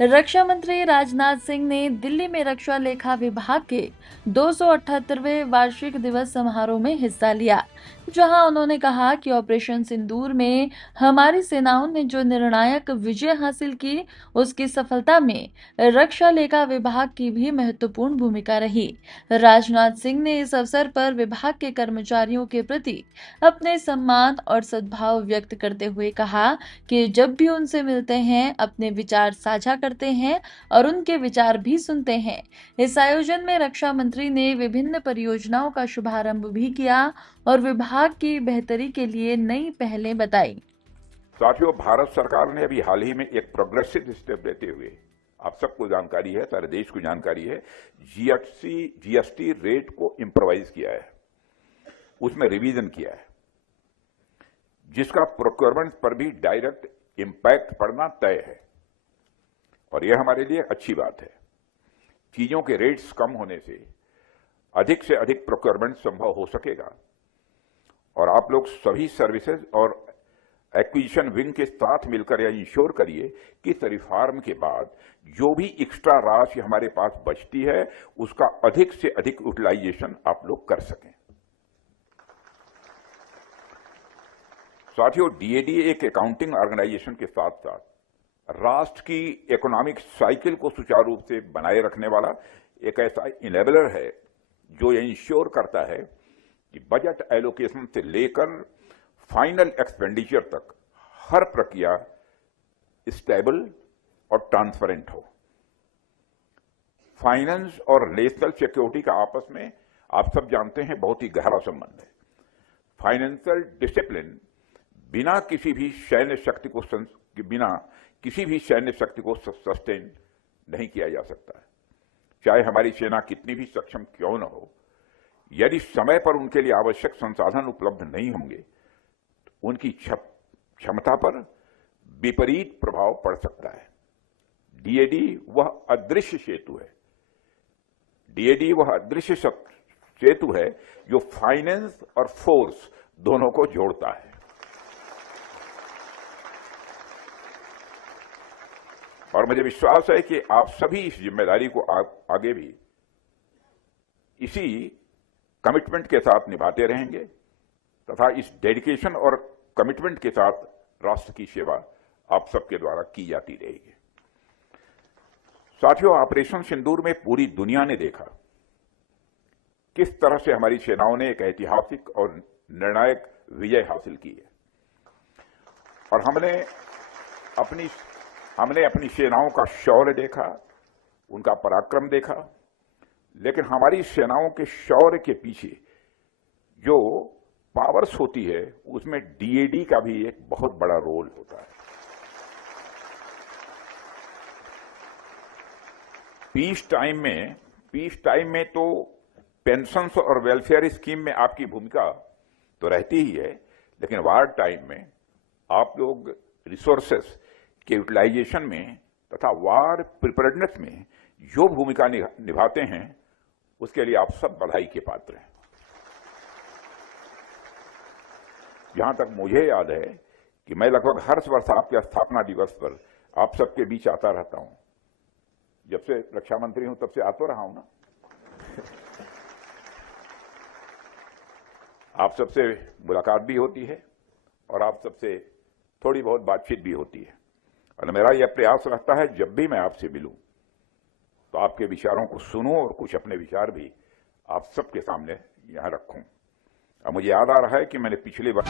रक्षा मंत्री राजनाथ सिंह ने दिल्ली में रक्षा लेखा विभाग के 278वें वार्षिक दिवस समारोह में हिस्सा लिया, जहां उन्होंने कहा कि ऑपरेशन सिंदूर में हमारी सेनाओं ने जो निर्णायक विजय हासिल की, उसकी सफलता में रक्षा लेखा विभाग की भी महत्वपूर्ण भूमिका रही। राजनाथ सिंह ने इस अवसर पर विभाग के कर्मचारियों के प्रति अपने सम्मान और सद्भाव व्यक्त करते हुए कहा कि जब भी उनसे मिलते हैं, अपने विचार साझा करते हैं और उनके विचार भी सुनते हैं। इस आयोजन में रक्षा मंत्री ने विभिन्न परियोजनाओं का शुभारंभ भी किया और विभाग की बेहतरी के लिए नई पहलें बताई। साथियों, भारत सरकार ने अभी हाल ही में एक प्रोग्रेसिव स्टेप लेते हुए, आप सबको जानकारी है, सारे देश को जानकारी है, जीएसटी रेट को इम्प्रोवाइज किया है, उसमें रिवीजन किया है, जिसका प्रोक्योरमेंट पर भी डायरेक्ट इंपैक्ट पड़ना तय है और यह हमारे लिए अच्छी बात है। चीजों के रेट्स कम होने से अधिक प्रोक्योरमेंट संभव हो सकेगा और आप लोग सभी सर्विसेज और एक्विजिशन विंग के साथ मिलकर यह इंश्योर करिए कि रिफॉर्म के बाद जो भी एक्स्ट्रा राशि हमारे पास बचती है उसका अधिक से अधिक यूटिलाइजेशन आप लोग कर सकें। साथियों, डीएडी एक अकाउंटिंग ऑर्गेनाइजेशन के साथ साथ राष्ट्र की इकोनॉमिक साइकिल को सुचारू रूप से बनाए रखने वाला एक ऐसा इनेबलर है जो ये इंश्योर करता है कि बजट एलोकेशन से लेकर फाइनल एक्सपेंडिचर तक हर प्रक्रिया स्टेबल और ट्रांसपेरेंट हो। फाइनेंस और नेशनल सिक्योरिटी का आपस में आप सब जानते हैं बहुत ही गहरा संबंध है। फाइनेंशियल डिसिप्लिन बिना किसी भी सैन्य शक्ति को सस्टेन नहीं किया जा सकता है। चाहे हमारी सेना कितनी भी सक्षम क्यों न हो, यदि समय पर उनके लिए आवश्यक संसाधन उपलब्ध नहीं होंगे तो उनकी क्षमता पर विपरीत प्रभाव पड़ सकता है। डीएडी वह अदृश्य सेतु है। डीएडी वह अदृश्य सेतु है जो फाइनेंस और फोर्स दोनों को जोड़ता है। और मुझे विश्वास है कि आप सभी इस जिम्मेदारी को आगे भी इसी कमिटमेंट के साथ निभाते रहेंगे तथा इस डेडिकेशन और कमिटमेंट के साथ राष्ट्र की सेवा आप सबके द्वारा की जाती रहेगी। साथियों, ऑपरेशन सिंदूर में पूरी दुनिया ने देखा किस तरह से हमारी सेनाओं ने एक ऐतिहासिक और निर्णायक विजय हासिल की है और हमने अपनी सेनाओं का शौर्य देखा, उनका पराक्रम देखा, लेकिन हमारी सेनाओं के शौर्य के पीछे जो पावर्स होती है उसमें डीएडी का भी एक बहुत बड़ा रोल होता है। पीस टाइम में तो पेंशन्स और वेलफेयर स्कीम में आपकी भूमिका तो रहती ही है, लेकिन वार टाइम में आप लोग रिसोर्सेस के यूटिलाइजेशन में तथा वार प्रिपेयर्डनेस में जो भूमिका निभाते हैं उसके लिए आप सब बधाई के पात्र हैं। जहां तक मुझे याद है कि मैं लगभग हर वर्ष आपके स्थापना दिवस पर आप सबके बीच आता रहता हूं। जब से रक्षा मंत्री हूं तब से आता रहा हूं ना। आप सबसे मुलाकात भी होती है और आप सबसे थोड़ी बहुत बातचीत भी होती है और मेरा यह प्रयास रहता है जब भी मैं आपसे मिलूं तो आपके विचारों को सुनूं और कुछ अपने विचार भी आप सबके सामने यहां रखूं। अब मुझे याद आ रहा है कि मैंने पिछले बार